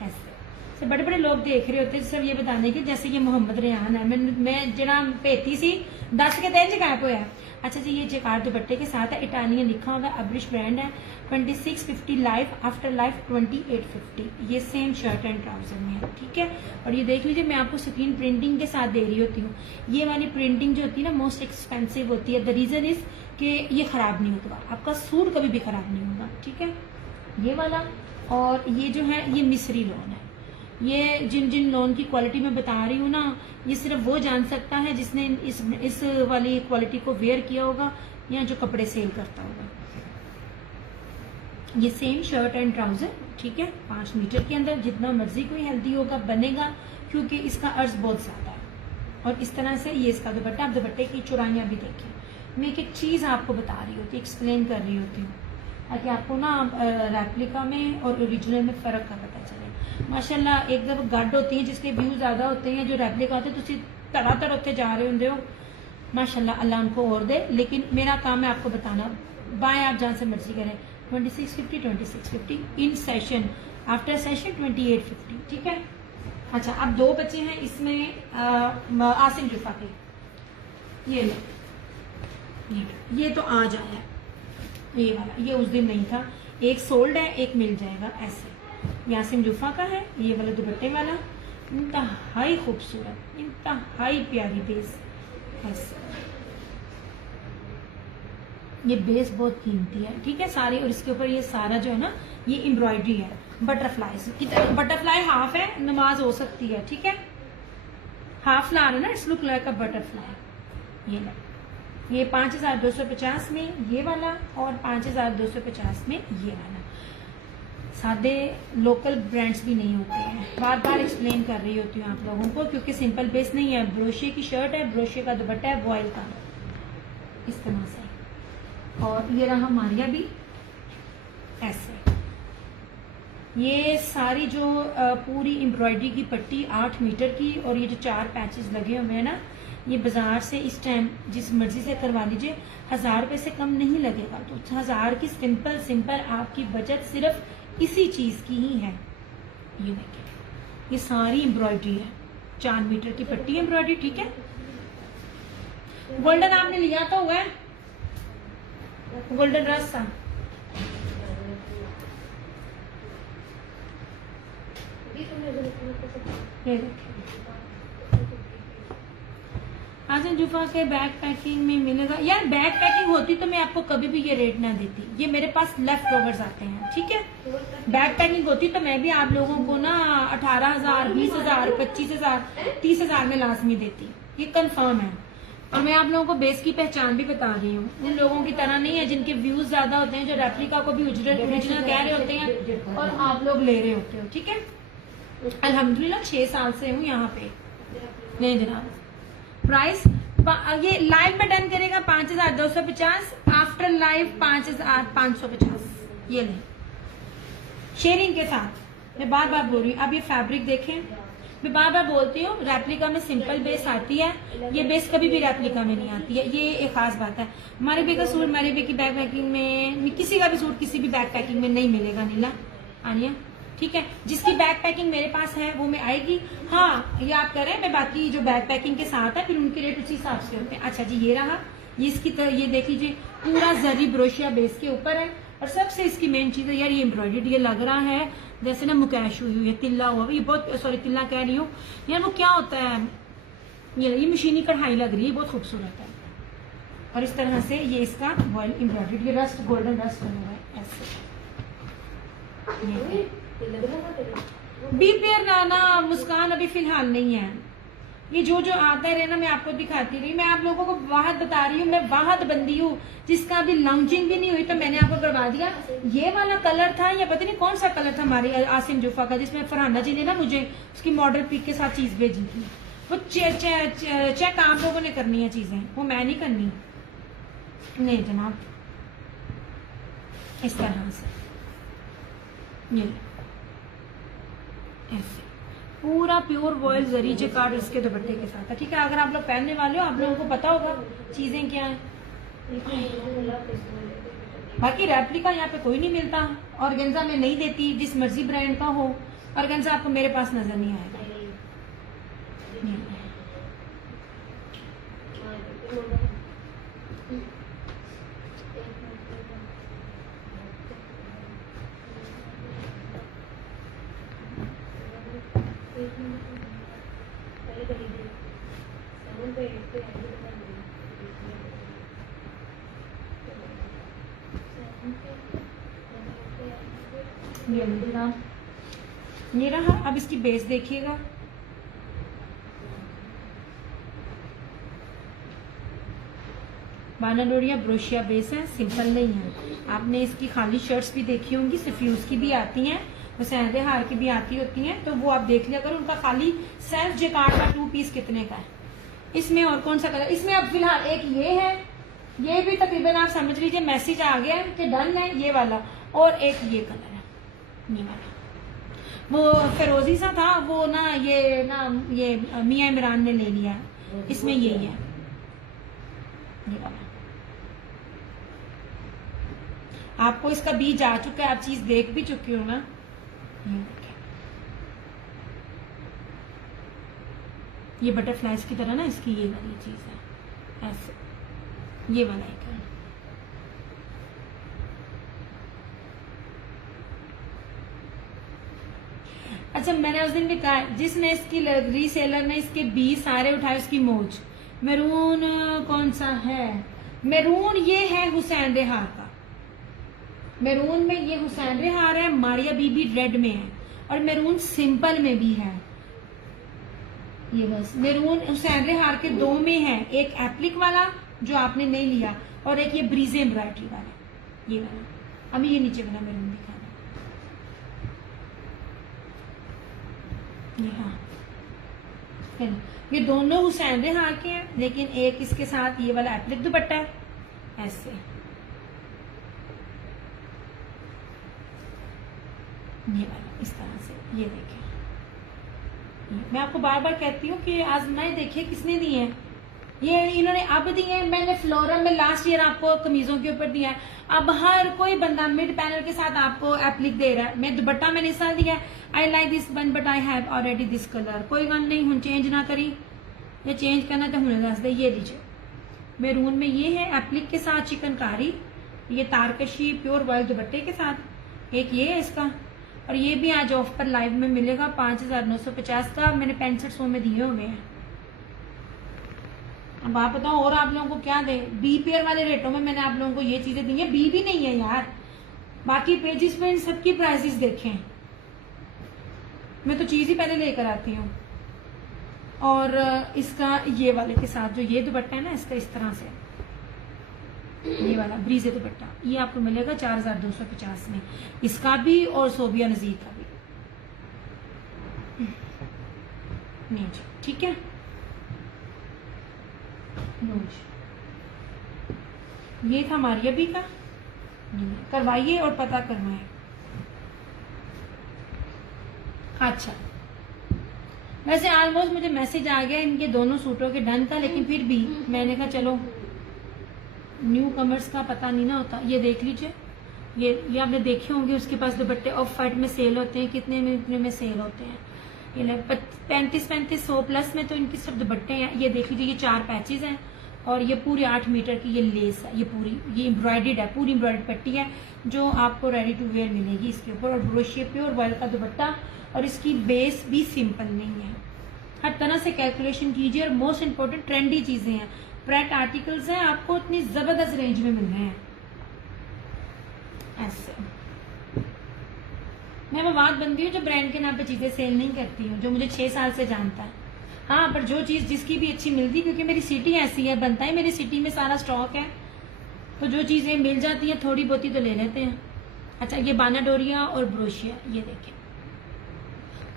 ऐसे बड़े बड़े लोग देख रहे होते हैं सिर्फ ये बताने की जैसे ये मोहम्मद रेहान है। मैं जना भेती सी 10 के 3 गायब होया। अच्छा जी, ये जैकार्ड दुपट्टे के साथ है, इटालियन लिखा हुआ, अब्रिश ब्रांड है। 2650 लाइव, आफ्टर लाइव 2850। ये सेम शर्ट एंड ट्राउजर में है, ठीक है। और ये देख लीजिए, मैं आपको स्क्रीन प्रिंटिंग के साथ दे रही होती हूँ। ये वाली प्रिंटिंग जो होती है ना, मोस्ट एक्सपेंसिव होती है। द रीजन इज कि ये खराब नहीं होगा, आपका सूट कभी भी खराब नहीं होगा, ठीक है। ये वाला और ये जो है ये मिस्री लॉन है। ये जिन जिन लोन की क्वालिटी मैं बता रही हूँ ना, ये सिर्फ वो जान सकता है जिसने इस वाली क्वालिटी को वेयर किया होगा या जो कपड़े सेल करता होगा। ये सेम शर्ट एंड ट्राउजर, ठीक है, 5 मीटर के अंदर। जितना मर्जी कोई हेल्दी होगा बनेगा, क्योंकि इसका अर्ज बहुत ज्यादा है। और इस तरह से ये इसका दुपट्टा, आप दुपट्टे की चौड़ाइयाँ भी देखिए। मैं एक एक चीज आपको बता रही होती, एक्सप्लेन कर रही होती हूँ, ताकि आपको ना रेप्लिका में और ओरिजिनल में फर्क का पता चले। माशाल्लाह एक दफा गड होती है जिसके व्यू ज्यादा होते हैं, जो रेप्लिका होते हैं तुम तड़ातड़ होते जा रहे होंगे हो, माशाल्लाह अल्लाह उनको और दे। लेकिन मेरा काम है आपको बताना, बाएं आप जहां से मर्जी करें। 2650 2650 इन सेशन, आफ्टर सेशन 2850, ठीक है। अच्छा, अब 2 बचे हैं इसमें आसिम जुफा के। ये लो, ये तो आज आया, ये वाला, ये उस दिन नहीं था। एक सोल्ड है, एक मिल जाएगा ऐसे। यासिम जुफा का है ये वाला दुपट्टे वाला, इंतहाई खूबसूरत, इंतहाई प्यारी बेस ऐसे। ये बेस बहुत कीमती है, ठीक है सारी। और इसके ऊपर ये सारा जो है ना, ये एम्ब्रॉयडरी है बटरफ्लाई की तरह। बटरफ्लाई हाफ है, नमाज हो सकती है, ठीक है। हाफ फ्लावर है ना, it's look like a butterfly. ये लो, ये 5250 में ये वाला और 5250 में ये वाला। सादे लोकल ब्रांड्स भी नहीं होते हैं, बार बार एक्सप्लेन कर रही होती हूँ आप लोगों को, क्योंकि सिंपल बेस नहीं है। ब्रोशिया की शर्ट है, ब्रोशिया का दुपट्टा है वॉयल का, इस तरह से। और ये रहा मारिया भी ऐसे। ये सारी जो पूरी एम्ब्रॉयडरी की पट्टी 8 मीटर की, और ये जो 4 पैचेस लगे हुए हैं ना, ये बाजार से इस टाइम जिस मर्जी से करवा लीजिए, 1000 रुपए से कम नहीं लगेगा। तो 1000 की सिंपल सिंपल आपकी बचत सिर्फ इसी चीज की ही है। ये देखिए, ये सारी एम्ब्रॉयडरी है, 4 मीटर की पट्टी एम्ब्रॉयडरी, ठीक है। गोल्डन आपने लिया तो हुआ है, गोल्डन रस था। आजम जूफा के बैग पैकिंग में मिलेगा यार। बैग पैकिंग होती तो मैं आपको कभी भी ये रेट ना देती, ये मेरे पास लेफ्ट ओवर्स आते हैं, ठीक है। बैग पैकिंग होती तो मैं भी आप लोगों को ना 18,000, 20,000, 25,000, 30,000 में लाजमी देती, ये कंफर्म है। और मैं आप लोगों को बेस की पहचान भी बता रही हूँ, उन लोगों की तरह नहीं है जिनके व्यूज ज्यादा होते हैं, जो रेप्लिका को भी ओरिजिनल कह रहे होते हैं और आप लोग ले रहे होते हो, ठीक है। अल्हम्दुलिल्लाह 6 साल से हूँ यहाँ पे। नहीं जनाब, प्राइस ये लाइव में डन करेगा 5,250, आफ्टर लाइव 5,550। ये लें शेयरिंग के साथ। मैं बार बार बोल रही हूँ, अब ये फैब्रिक देखें, मैं बार बार बोलती हूँ, रेप्लिका में सिंपल बेस आती है, ये बेस कभी भी रेप्लिका में नहीं आती है, ये एक खास बात है। हमारे बे का सूट मेरे बे की बैग पैकिंग में, किसी का भी सूट किसी भी बैग पैकिंग में नहीं मिलेगा नीला आनिया, ठीक है। जिसकी बैग पैकिंग मेरे पास है वो में आएगी। हाँ, ये आप करें, मैं बाकी जो बैग पैकिंग के साथ है फिर उनके रेट उसी हिसाब से होते हैं। अच्छा जी, ये रहा, ये इसकी ये देख लीजिए, पूरा जरी ब्रोशिया बेस के ऊपर है। और सबसे इसकी मेन चीज है यार, ये एम्ब्रॉयडरी, ये लग रहा है जैसे ना मुकैश हुई हुई है, तिल्ला हुआ, ये बहुत, सॉरी तिल्ला कह रही हूँ यार, वो क्या होता है, ये मशीनी कढ़ाई लग रही है, बहुत खूबसूरत है। और इस तरह से ये इसका वॉयल एम्ब्रॉयडरी, ये रस्ट गोल्डन रस्ट बना हुआ है ऐसे। बी पेयर ना मुस्कान अभी फिलहाल नहीं है, ये जो जो आता है ना मैं आपको दिखाती रही। मैं आप लोगों को वाहद बता रही हूँ, मैं वाहद बंदी हूँ जिसका अभी लॉन्चिंग भी नहीं हुई तो मैंने आपको करवा दिया। ये वाला कलर था, या पता नहीं कौन सा कलर था हमारे आसिम जूफा का, जिसमें फरहाना जी ने ना मुझे उसकी मॉडल पिक के साथ चीज भेजी थी। वो चेक आप लोगों ने करनी है चीजें, वो मैं नहीं करनी। नहीं जनाब, इस तरह से ये ऐसे पूरा प्योर वॉयल जरी जैकार्ड इसके दुपट्टे के साथ है, ठीक है। अगर आप लोग पहनने वाले हो, आप लोगों को पता होगा चीजें क्या है। बाकी रेप्लिका यहाँ पे कोई नहीं मिलता, ऑर्गेन्जा में नहीं देती, जिस मर्जी ब्रांड का हो ऑर्गेन्जा आपको मेरे पास नजर नहीं आएगा। ये रहा। अब इसकी बेस देखिएगा, बानाडोरिया ब्रोशिया बेस है, सिंपल नहीं है। आपने इसकी खाली शर्ट्स भी देखी होंगी, सफ्यूज की भी आती हैं, हुसैन हार की भी आती होती हैं, तो वो आप देख लिया करो। उनका खाली सेल्फ जैकार्ड का 2 पीस कितने का है। इसमें और कौन सा कलर, इसमें अब फिलहाल एक ये है, ये भी तकरीबन आप समझ लीजिए मैसेज आ गया कि डन है ये वाला, और एक ये कलर है, ये वाला वो फिरोजी सा था वो ना, ये मियां इमरान ने ले लिया, इसमें यही है ये वाला। आपको इसका बीज आ चुका है, आप चीज देख भी चुकी हो ना। ये बटरफ्लाइज की तरह ना इसकी ये वाली चीज है ऐसे, ये वाला एक है। अच्छा, मैंने उस दिन भी कहा, जिसने इसकी रीसेलर ने इसके 20 सारे उठाए, उसकी मौज। मैरून कौन सा है, मैरून ये है हुसैन रेहार का, मैरून में ये हुसैन रेहार है, मारिया बीबी रेड में है, और मैरून सिंपल में भी है। ये बस मैरून हुसैन रेहार के 2 में है, एक एप्लिक वाला जो आपने नहीं लिया, और एक ये ब्रीजे एम्ब्रॉयडरी वाला, ये वाला। अभी ये नीचे वाला मैरून दिखाना, हाँ ये दोनों हुसैन रेहार के हैं, लेकिन एक इसके साथ ये वाला एप्लिक दुपट्टा है ऐसे। ये वाला इस तरह से, ये देखें। मैं आपको बार बार कहती हूँ कि आजमाए देखिए, किसने दी है, ये इन्होंने अब दिए हैं, मैंने फ्लोरम में लास्ट ईयर आपको कमीजों के ऊपर दिया है। अब हर कोई बंदा मिड पैनल के साथ आपको एप्लिक दे रहा है। मैं दुपट्टा मैंने इस साल दिया है, I like this one but I have already this colour. कोई गल नहीं, हूं चेंज ना करी, ये चेंज करना तो हुने दस दे। ये लीजिए मैरून में ये है एप्लिक के साथ चिकनकारी, ये तारकशी प्योर वाइट दुपट्टे के साथ। एक ये है इसका, और ये भी आज ऑफ पर लाइव में मिलेगा 5950 का, मैंने 6500 में दिए हुए हैं। अब आप बताओ और आप लोगों को क्या दे। बी पेयर वाले रेटों में मैंने आप लोगों को ये चीजें दी है, बी भी नहीं है यार। बाकी पेजेस पे इन सबकी प्राइसेस देखें, मैं तो चीज ही पहले लेकर आती हूँ। और इसका ये वाले के साथ जो ये दुपट्टा है ना, इसका इस तरह से ये वाला ब्रीजे दुपट्टा, ये आपको मिलेगा 4250 में, इसका भी और सोबिया नजीर का भी। नहीं जी, ठीक है। ये था मारिया बी का, करवाइए और पता करवाएं। अच्छा, वैसे ऑलमोस्ट मुझे मैसेज आ गया इनके दोनों सूटों के डन का, लेकिन फिर भी मैंने कहा चलो न्यू कमर्स का पता नहीं ना होता। ये देख लीजिए, ये आपने देखे होंगे, उसके पास दुपट्टे ऑफ वाइट में सेल होते हैं, कितने में सेल होते हैं। ये 3500 प्लस में तो इनकी सब दुपट्टे हैं। ये देख लीजिए, ये 4 पैचेज हैं और ये पूरे 8 मीटर की ये लेस है, ये पूरी ये एम्ब्रॉयडेड है, पूरी एम्ब्रॉयडेड पट्टी है जो आपको रेडी टू वेयर मिलेगी इसके ऊपर। और ब्रोशिया प्योर वाइल का दुपट्टा, और इसकी बेस भी सिंपल नहीं है। हर तरह से कैलकुलेशन कीजिए, और मोस्ट इंपोर्टेंट ट्रेंडी चीजें हैं, ब्रांड आर्टिकल्स हैं, आपको इतनी जबरदस्त रेंज में मिल रहे हैं। ऐसे मैं वो बात बनती हूँ जो ब्रांड के नाम पे चीजें सेल नहीं करती हूँ, जो मुझे 6 साल से जानता है। हाँ, पर जो चीज जिसकी भी अच्छी मिलती, क्योंकि मेरी सिटी ऐसी है, बनता है मेरी सिटी में सारा स्टॉक है, तो जो चीजें मिल जाती हैं थोड़ी बहुती तो ले लेते हैं। अच्छा, ये बाना डोरिया और ब्रोशिया, ये देखें,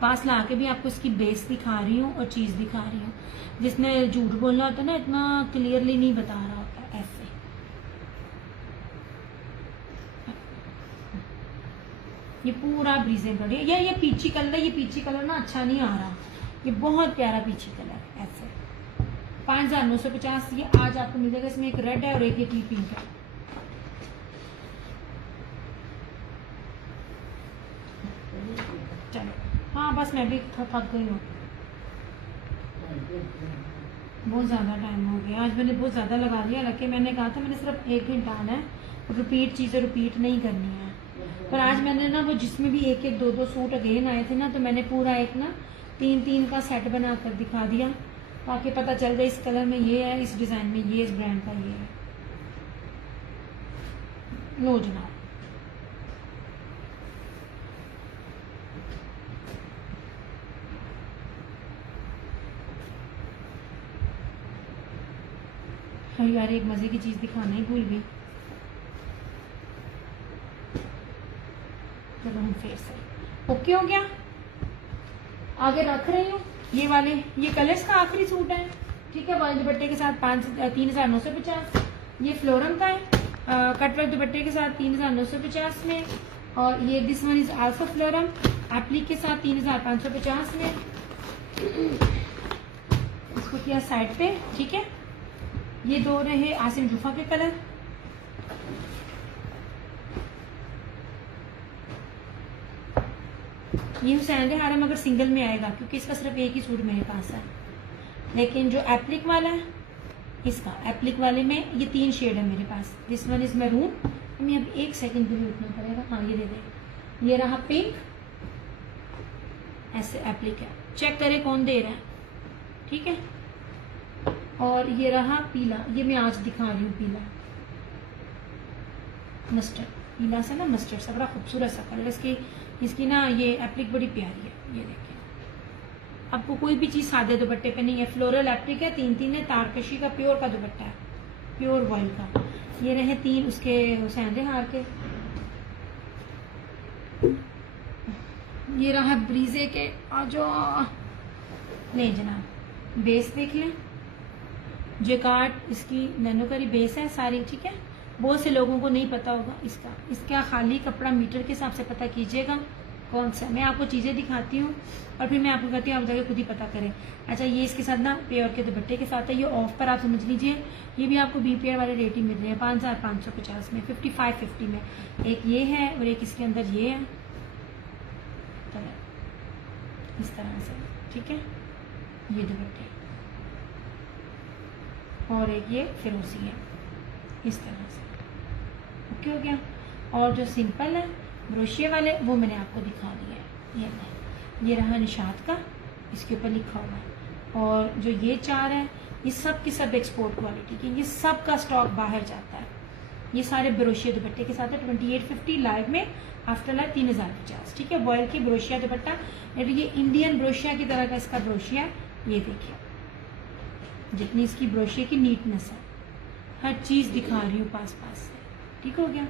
पास ला के भी आपको इसकी बेस दिखा रही हूँ और चीज दिखा रही हूँ। जिसने झूठ बोलना होता है ना, इतना क्लियरली नहीं बता रहा होता। ऐसे ये पूरा ब्रीजे बड़ी, ये पीची कलर है, ये पीची कलर ना अच्छा नहीं आ रहा, ये बहुत प्यारा पीची कलर है। ऐसे 5950 ये आज आपको मिल जाएगा। इसमें एक रेड है और एक ये पिंक है। चलो, हाँ बस मैं भी थक गई हूँ, बहुत ज्यादा टाइम हो गया आज, मैंने बहुत ज्यादा लगा लिया। हालांकि मैंने कहा था मैंने सिर्फ 1 घंटा आना है, रिपीट चीजें रिपीट नहीं करनी है। पर आज मैंने ना वो जिसमें भी 1-1, 2-2 सूट अगेन आए थे ना, तो मैंने पूरा एक ना 3-3 का सेट बनाकर दिखा दिया, ताकि पता चल जाए इस कलर में ये है, इस डिजाइन में ये, इस ब्रांड का ये है। लो जनाब, यार एक मजे की चीज दिखाना ही भूल गई। चलो हम फिर से ओके हो गया, आगे रख रही हूँ। ये वाले ये कलर्स का आखिरी सूट है, ठीक है, वाइट दुपट्टे के साथ 3950। ये फ्लोरम का है, कटवर्क दुपट्टे के साथ 3950 में। और ये this one is also phloem, applique के साथ 3550 में। इसको किया साइड पे, ठीक है। ये 2 रहे आसिम जुफा के कलर। ये हुसैन हारम अगर सिंगल में आएगा, क्योंकि इसका सिर्फ एक ही सूट मेरे पास है। लेकिन जो एप्लिक वाला है, इसका एप्लिक वाले में ये 3 शेड है मेरे पास। दिस वन इज मैरून, हमें अब 1 सेकंड के लिए उठना पड़ेगा। हाँ ये दे दे, ये रहा पिंक, ऐसे एप्लिक है, चेक करें कौन दे रहा है, ठीक है। और ये रहा पीला, ये मैं आज दिखा रही हूँ, पीला मस्टर्ड, पीला सा ना मस्टर्ड सा, बड़ा खूबसूरत सा कलर। इसकी ना ये एप्लिक बड़ी प्यारी है। ये देखिए, आपको कोई भी चीज सादे दुपट्टे पे नहीं है, फ्लोरल एप्लिक है, 3-3 है, तारकशी का प्योर का दुपट्टा है, प्योर वॉइल का। ये रहे 3 उसके हुसैन हार के। ये रहा ब्रीजे के, आजो नहीं जनाब, बेस देख लें, जेकार्ड इसकी नैनोकारी बेस है सारी, ठीक है। बहुत से लोगों को नहीं पता होगा इसका खाली कपड़ा मीटर के हिसाब से पता कीजिएगा, कौन सा, मैं आपको चीजें दिखाती हूँ और फिर मैं आपको कहती हूँ आप जाके खुद ही पता करें। अच्छा, ये इसके साथ ना पेयर के दुपट्टे के साथ है, ये ऑफ पर आप समझ लीजिए, ये भी आपको बी पेयर वाले रेट ही मिल रहे हैं 5550 में, 5550 में। एक ये है और एक इसके अंदर ये है, तो इस तरह से, ठीक है, ये दुपट्टे, और एक ये फिरोजी है इस तरह से। ओके हो गया। और जो सिंपल है ब्रोशिया वाले वो मैंने आपको दिखा दिया है, ये रहा निशात का, इसके ऊपर लिखा हुआ है। और जो ये 4 है ये सब की सब एक्सपोर्ट क्वालिटी की, ये सब का स्टॉक बाहर जाता है। ये सारे ब्रोशिया दुपट्टे के साथ है 2850 लाइव में, आफ्टर लाइव 3050, ठीक है। बॉयल की ब्रोशिया दुपट्टा, ये इंडियन ब्रोशिया की तरह का इसका ब्रोशिया है। ये देखिए जितनी इसकी ब्रोशिया की नीटनेस है, हर चीज दिखा रही हूँ पास पास से, ठीक हो गया।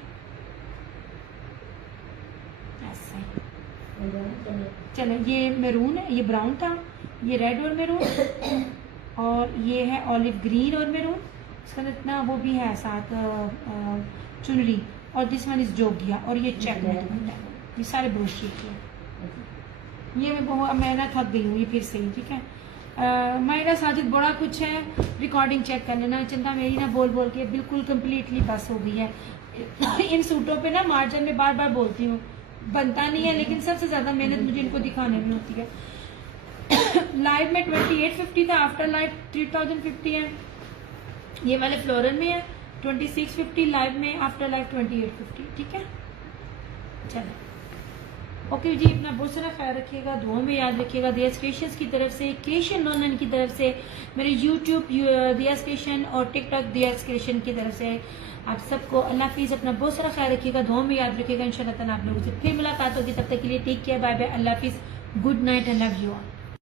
ऐसा चलो, ये मैरून है, ये ब्राउन था, ये रेड और मैरून, और ये है ऑलिव ग्रीन और मैरून, इसका अंदर इतना वो भी है साथ चुनरी, और दिस वन इज जोगिया, और ये चेक में दुपट्टा, ये सारे ब्रोशिया के। ये मैं ना थक गई हूँ ये फिर से ही, ठीक है। मायरा साजिद बड़ा कुछ है, रिकॉर्डिंग चेक कर लेना। चंदा मेरी ना बोल बोल के बिल्कुल कंप्लीटली बस हो गई है। इन सूटों पे ना मार्जिन में बार बार बोलती हूँ, बनता नहीं है, लेकिन सबसे ज्यादा मेहनत मुझे इनको दिखाने में होती है। लाइव में 2850 था, आफ्टर लाइव 3050 है। ये वाले फ्लोरल में है 2650 लाइव में, आफ्टर लाइव 2850, ठीक है। चलो ओके जी, अपना बहुत सारा ख्याल रखिएगा, दुआ में याद रखिएगा। दियाज क्रिएशंस की तरफ से, क्रिएशन ऑनलाइन की तरफ से, मेरे यूट्यूब दियाज क्रिएशन और टिकटॉक दियाज क्रिएशन की तरफ से आप सबको अल्लाह हाफिज़। अपना बहुत सारा ख्याल रखिएगा, दुआ में याद रखिएगा। इंशाल्लाह ताला आप लोगों से फिर मुलाकात होगी, तब तक के लिए टेक केयर, बाय बाय, अल्लाह हाफिज़, good night and love you all.